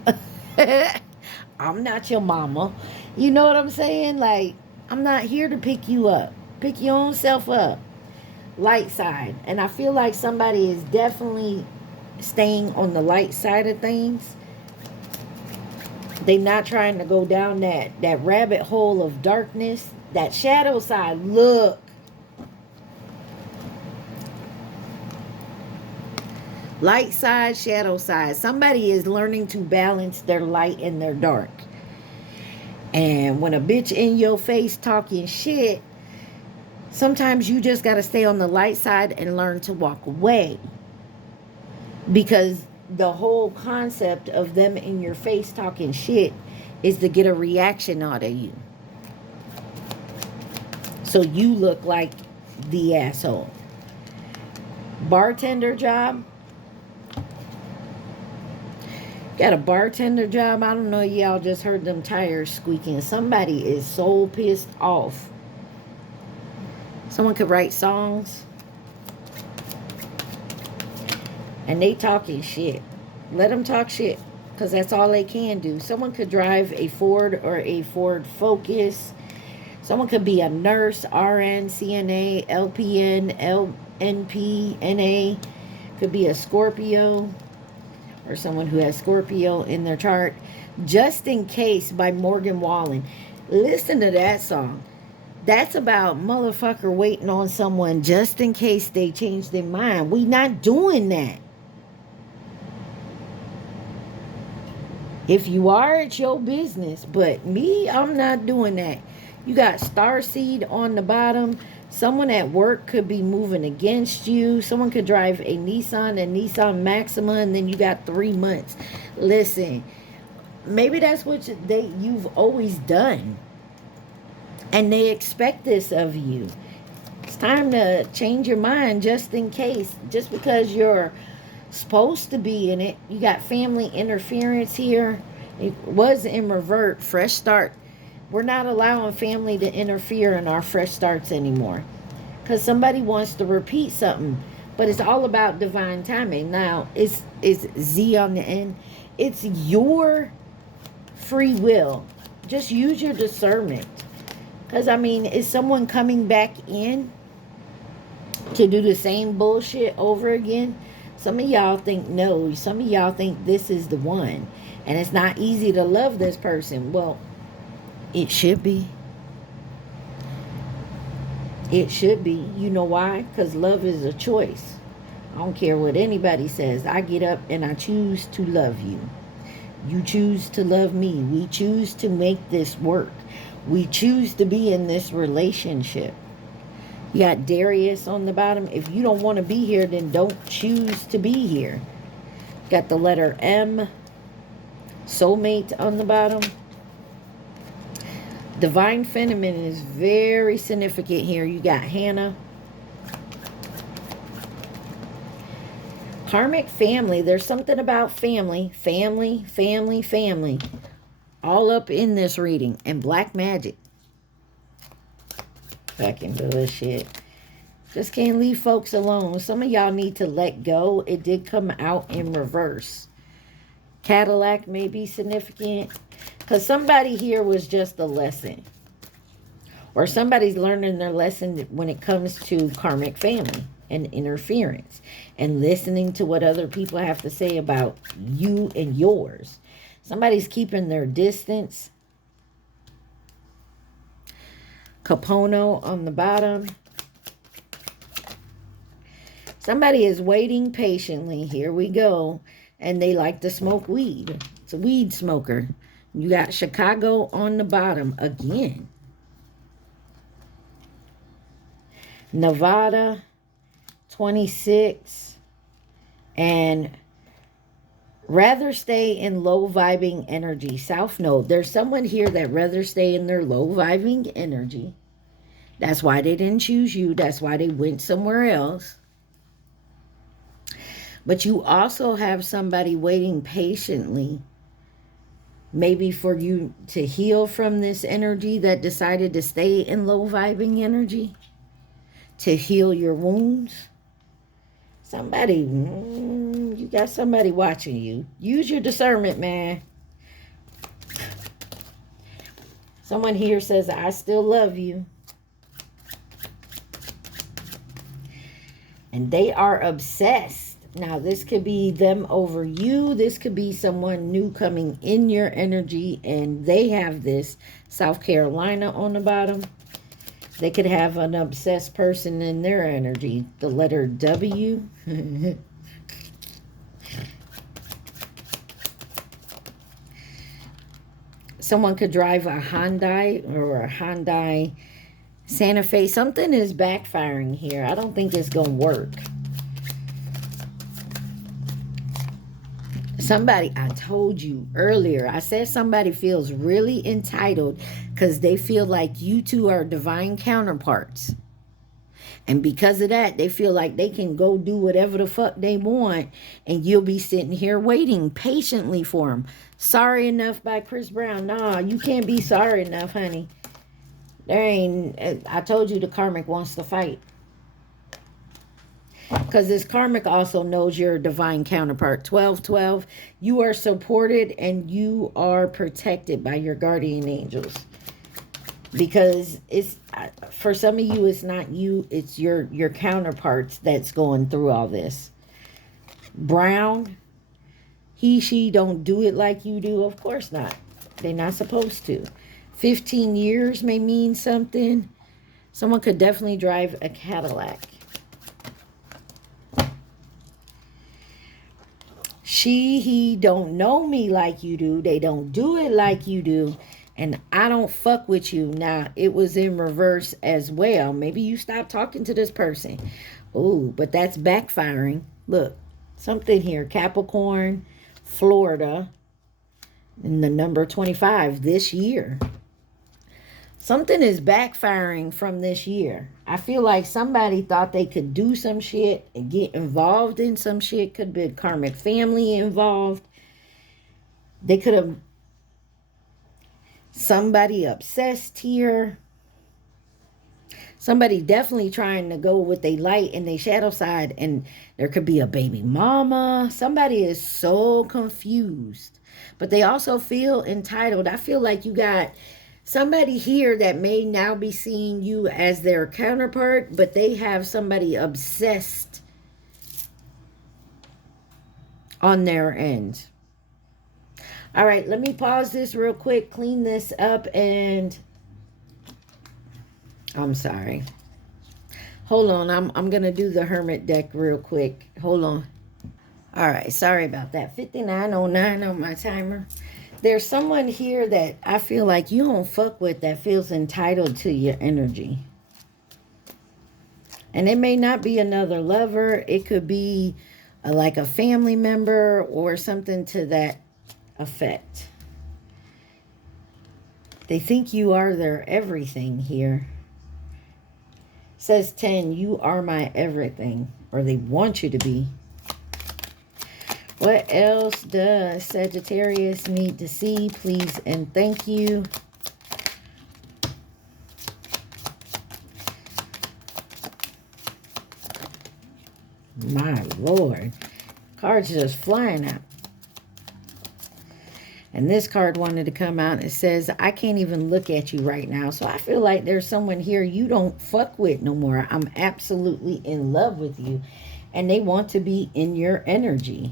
I'm not your mama. You know what I'm saying? Like, I'm not here to pick you up. Pick your own self up. Light side. And I feel like somebody is definitely staying on the light side of things. They're not trying to go down that rabbit hole of darkness. That shadow side. Look. Light side, shadow side. Somebody is learning to balance their light and their dark. And when a bitch in your face talking shit, sometimes you just got to stay on the light side and learn to walk away. Because the whole concept of them in your face talking shit is to get a reaction out of you. So you look like the asshole. Bartender job. Got a bartender job. I don't know, y'all just heard them tires squeaking. Somebody is so pissed off. Someone could write songs. And they talking shit. Let them talk shit. Because that's all they can do. Someone could drive a Ford or a Ford Focus. Someone could be a nurse, RN, CNA, LPN, LNP, NA. Could be a Scorpio. Or someone who has Scorpio in their chart. Just in Case by Morgan Wallen. Listen to that song. That's about motherfucker waiting on someone just in case they change their mind. We not doing that. If you are, it's your business. But me, I'm not doing that. You got Starseed on the bottom. Someone at work could be moving against you. Someone could drive a Nissan Maxima, and then you got 3 months. Listen, maybe that's what you've always done. And they expect this of you. It's time to change your mind just in case. Just because you're supposed to be in it. You got family interference here. It was in revert. Fresh start. We're not allowing family to interfere in our fresh starts anymore. Because somebody wants to repeat something. But it's all about divine timing. Now, it's Z on the end. It's your free will. Just use your discernment. Because, I mean, is someone coming back in to do the same bullshit over again? Some of y'all think no. Some of y'all think this is the one. And it's not easy to love this person. Well, it should be. It should be. You know why? Because love is a choice. I don't care what anybody says. I get up and I choose to love you. You choose to love me. We choose to make this work. We choose to be in this relationship. You got Darius on the bottom. If you don't want to be here, then don't choose to be here. Got the letter M. Soulmate on the bottom. Divine Feminine is very significant here. You got Hannah. Karmic family. There's something about family. Family. All up in this reading. And black magic. Back into this shit. Just can't leave folks alone. Some of y'all need to let go. It did come out in reverse. Cadillac may be significant. Because somebody here was just a lesson. Or somebody's learning their lesson when it comes to karmic family and interference. And listening to what other people have to say about you and yours. Somebody's keeping their distance. Capono on the bottom. Somebody is waiting patiently. Here we go. And they like to smoke weed. It's a weed smoker. You got Chicago on the bottom again. Nevada, 26. And rather stay in low vibing energy. South Node. There's someone here that rather stay in their low vibing energy. That's why they didn't choose you. That's why they went somewhere else. But you also have somebody waiting patiently. Maybe for you to heal from this energy that decided to stay in low vibing energy. To heal your wounds. Somebody, you got somebody watching you. Use your discernment, man. Someone here says, I still love you. And they are obsessed. Now, this could be them over you. This could be someone new coming in your energy. And they have this. South Carolina on the bottom. They could have an obsessed person in their energy. The letter W. Someone could drive a Hyundai or a Hyundai Santa Fe. Something is backfiring here. I don't think it's going to work. Somebody, I told you earlier, I said somebody feels really entitled because they feel like you two are divine counterparts. And because of that, they feel like they can go do whatever the fuck they want. And you'll be sitting here waiting patiently for them. Sorry Enough by Chris Brown. Nah, you can't be sorry enough, honey. There ain't, I told you the karmic wants to fight. Because this karmic also knows your divine counterpart. 1212, you are supported and you are protected by your guardian angels. Because it's, for some of you, it's not you, it's your counterparts that's going through all this. Brown, he, she don't do it like you do. Of course not. They're not supposed to. 15 years may mean something. Someone could definitely drive a Cadillac. She, he don't know me like you do. They don't do it like you do. And I don't fuck with you. Now, it was in reverse as well. Maybe you stop talking to this person. Oh, but that's backfiring. Look, something here. Capricorn, Florida. And the number 25 this year. Something is backfiring from this year. I feel like somebody thought they could do some shit and get involved in some shit. Could be a karmic family involved. They could have somebody obsessed here. Somebody definitely trying to go with their light and their shadow side. And there could be a baby mama. Somebody is so confused. But they also feel entitled. I feel like you got somebody here that may now be seeing you as their counterpart, but they have somebody obsessed on their end. All right, let me pause this real quick, clean this up, and I'm sorry. Hold on, I'm going to do the Hermit deck real quick. Hold on. All right, sorry about that. 5909 on my timer. There's someone here that I feel like you don't fuck with that feels entitled to your energy. And it may not be another lover. It could be like a family member or something to that effect. They think you are their everything here. Says 10, you are my everything. Or they want you to be. What else does Sagittarius need to see? Please and thank you. My Lord. Cards just flying out. And this card wanted to come out. It says, I can't even look at you right now. So I feel like there's someone here you don't fuck with no more. I'm absolutely in love with you. And they want to be in your energy.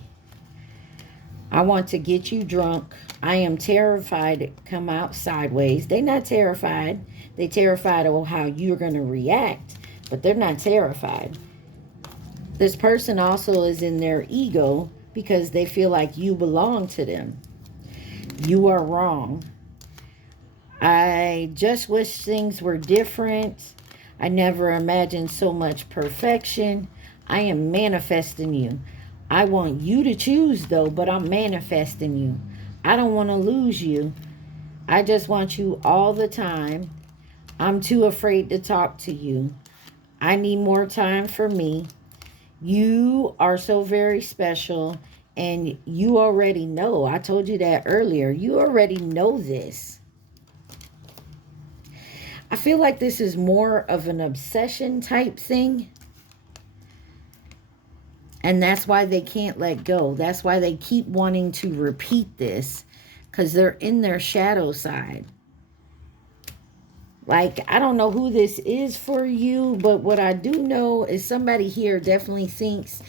I want to get you drunk. I am terrified to come out sideways. They're not terrified. They're terrified of how you're going to react. But they're not terrified. This person also is in their ego because they feel like you belong to them. You are wrong. I just wish things were different. I never imagined so much perfection. I am manifesting you. I want you to choose though, but I'm manifesting you. I don't want to lose you. I just want you all the time. I'm too afraid to talk to you. I need more time for me. You are so very special. And you already know. I told you that earlier. You already know this. I feel like this is more of an obsession type thing. And that's why they can't let go. That's why they keep wanting to repeat this. Because they're in their shadow side. Like, I don't know who this is for you. But what I do know is somebody here definitely thinks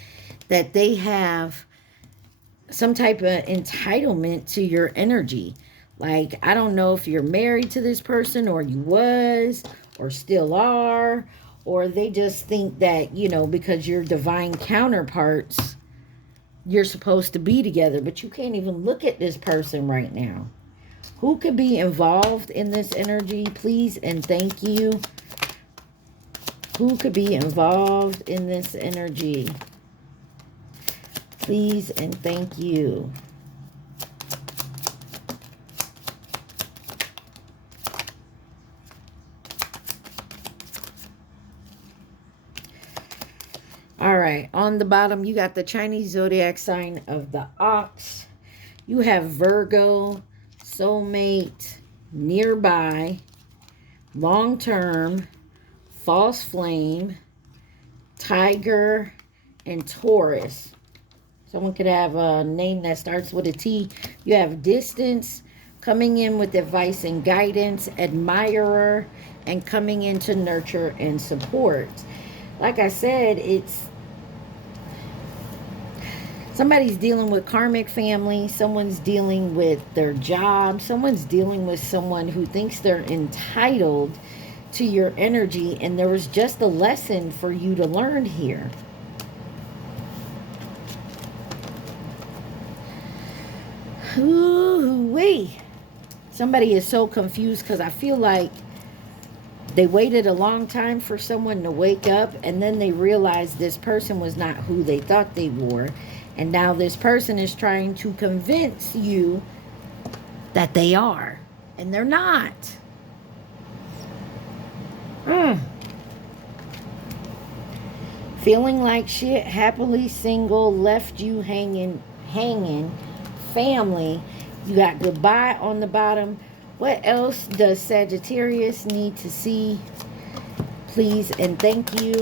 that they have some type of entitlement to your energy. Like, I don't know if you're married to this person or you was or still are, or they just think that, you know, because you're divine counterparts, you're supposed to be together, but you can't even look at this person right now. Who could be involved in this energy, please and thank you? Who could be involved in this energy? Please and thank you. All right. On the bottom, you got the Chinese zodiac sign of the ox. You have Virgo, soulmate, nearby, long-term, false flame, tiger, and Taurus. Someone could have a name that starts with a T. You have distance, coming in with advice and guidance, admirer, and coming in to nurture and support. Like I said, it's somebody's dealing with karmic family. Someone's dealing with their job. Someone's dealing with someone who thinks they're entitled to your energy. And there was just a lesson for you to learn here. Ooh-wee. Somebody is so confused because I feel like they waited a long time for someone to wake up, and then they realized this person was not who they thought they were. And now this person is trying to convince you that they are. And they're not. Feeling like shit, happily single, left you hanging. Family, you got goodbye on the bottom. What else does Sagittarius need to see? Please and thank you.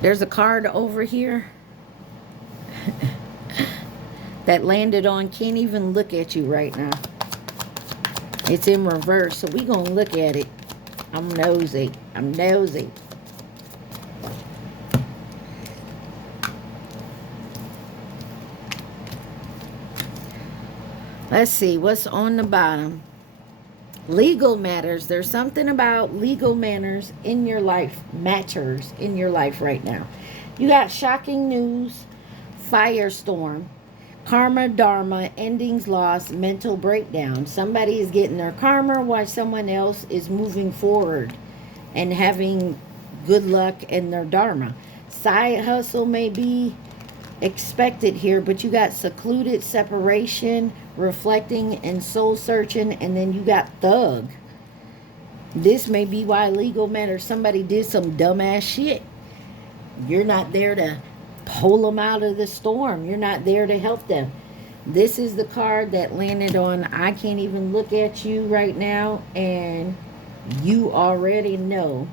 There's a card over here that landed on can't even look at you right now. It's in reverse, so we gonna look at it. I'm nosy. I'm nosy. Let's see what's on the bottom. Legal matters. There's something about legal matters in your life, matters in your life right now. You got shocking news, firestorm, karma, dharma, endings, loss, mental breakdown. Somebody is getting their karma while someone else is moving forward and having good luck in their dharma. Side hustle may be expected here, but you got secluded, separation, reflecting, and soul searching, and then you got thug. This may be why legal matters. Somebody did some dumbass shit. You're not there to pull them out of the storm. You're not there to help them. This is the card that landed on I can't even look at you right now, and you already know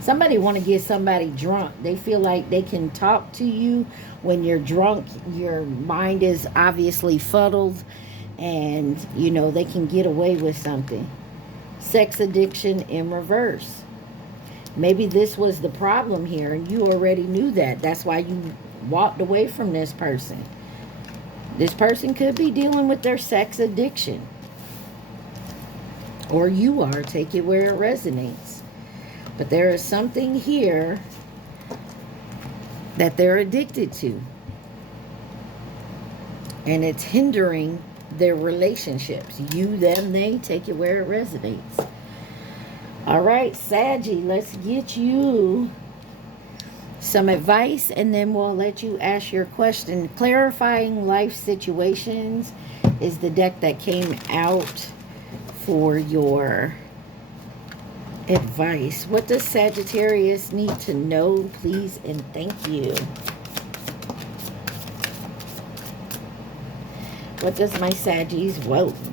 Somebody want to get somebody drunk. They feel like they can talk to you when you're drunk. Your mind is obviously fuddled, and you know they can get away with something. Sex addiction in reverse. Maybe this was the problem here and you already knew that. That's why you walked away from this person. This person could be dealing with their sex addiction. Or you are. Take it where it resonates. But there is something here that they're addicted to. And it's hindering their relationships. You, them, they. Take it where it resonates. All right, Saggy, let's get you some advice and then we'll let you ask your question. Clarifying life situations is the deck that came out for your advice. What does Sagittarius need to know, please, and thank you? What does my Saggies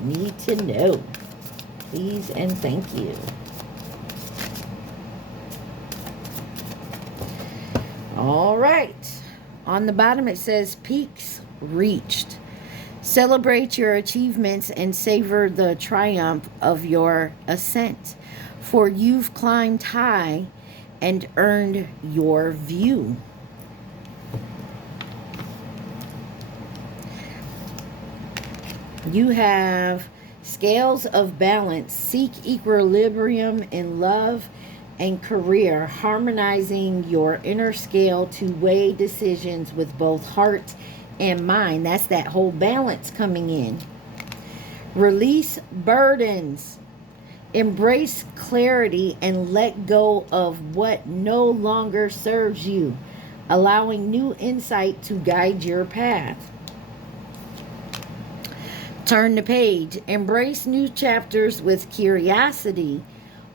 need to know, please, and thank you? All right. On the bottom it says peaks reached. Celebrate your achievements and savor the triumph of your ascent. For you've climbed high and earned your view. You have scales of balance. Seek equilibrium in love and career, harmonizing your inner scale to weigh decisions with both heart and mind. That's that whole balance coming in. Release burdens. Embrace clarity and let go of what no longer serves you, allowing new insight to guide your path. Turn the page. Embrace new chapters with curiosity.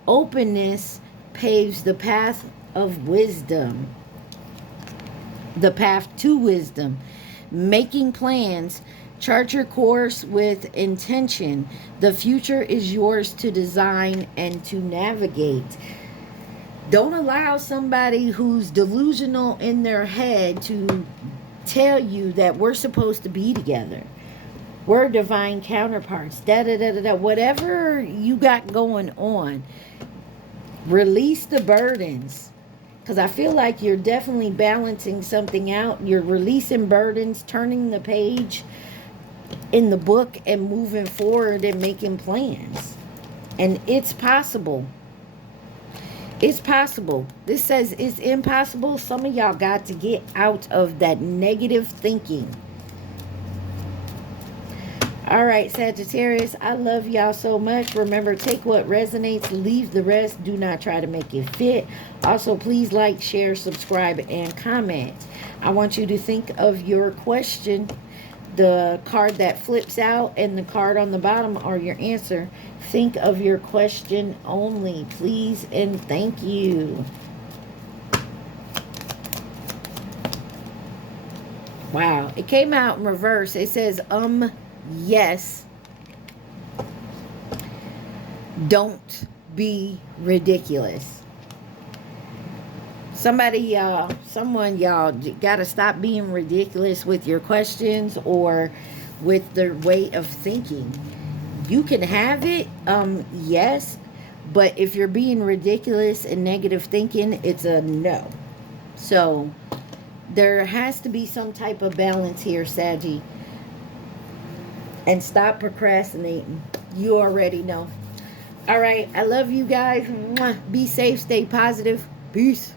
Openness paves the path of wisdom. The path to wisdom. Making plans. Chart your course with intention. The future is yours to design and to navigate. Don't allow somebody who's delusional in their head to tell you that we're supposed to be together. We're divine counterparts. Whatever you got going on, release the burdens. Because I feel like you're definitely balancing something out. You're releasing burdens, turning the page in the book and moving forward and making plans. And it's possible. It's possible. This says it's impossible. Some of y'all got to get out of that negative thinking. All right, Sagittarius, I love y'all so much. Remember, take what resonates, leave the rest. Do not try to make it fit. Also, please like, share, subscribe, and comment. I want you to think of your question. The card that flips out and the card on the bottom are your answer. Think of your question only, please, and thank you. Wow, it came out in reverse. It says, yes. Don't be ridiculous. Someone, y'all got to stop being ridiculous with your questions or with their way of thinking. You can have it, yes, but if you're being ridiculous and negative thinking, it's a no. So there has to be some type of balance here, Saggy. And stop procrastinating. You already know. All right, I love you guys. Mwah. Be safe, stay positive. Peace.